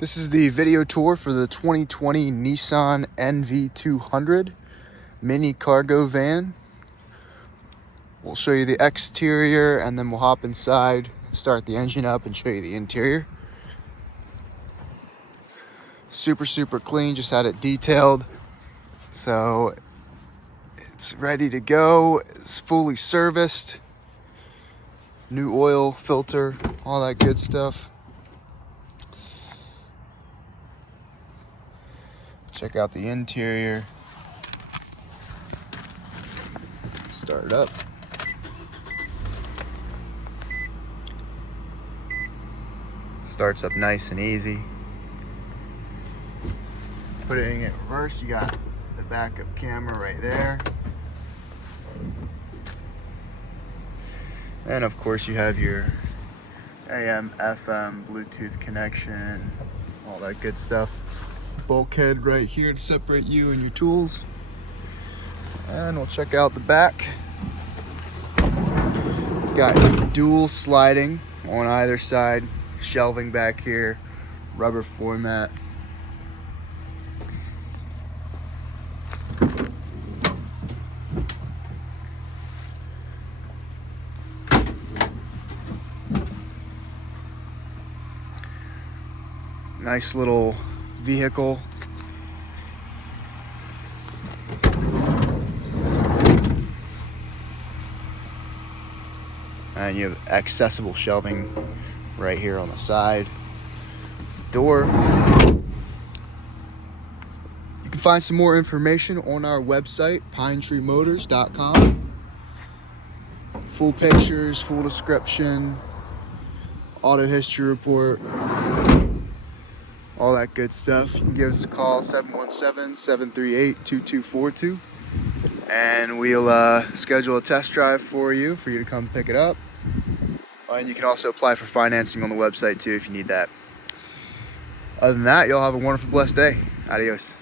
This is the video tour for the 2020 Nissan NV200 mini cargo van. We'll show you the exterior and then we'll hop inside, start the engine up and show you the interior. Super clean, just had it detailed. So it's ready to go, it's fully serviced. New oil, filter, all that good stuff. Check out the interior. Start it up. Starts up nice and easy. Put it in reverse, you got the backup camera right there. And of course you have your AM, FM, Bluetooth connection, all that good stuff. Bulkhead right here to separate you and your tools. And we'll check out the back. Got dual sliding on either side, shelving back here, rubber floor mat. Nice little vehicle. And you have accessible shelving right here on the side. Door. You can find some more information on our website, pinetreemotors.com. Full pictures, full description, auto history report, all that good stuff. You can give us a call, 717-738-2242. And we'll schedule a test drive for you to come pick it up. And you can also apply for financing on the website too if you need that. Other than that, y'all have a wonderful, blessed day. Adios.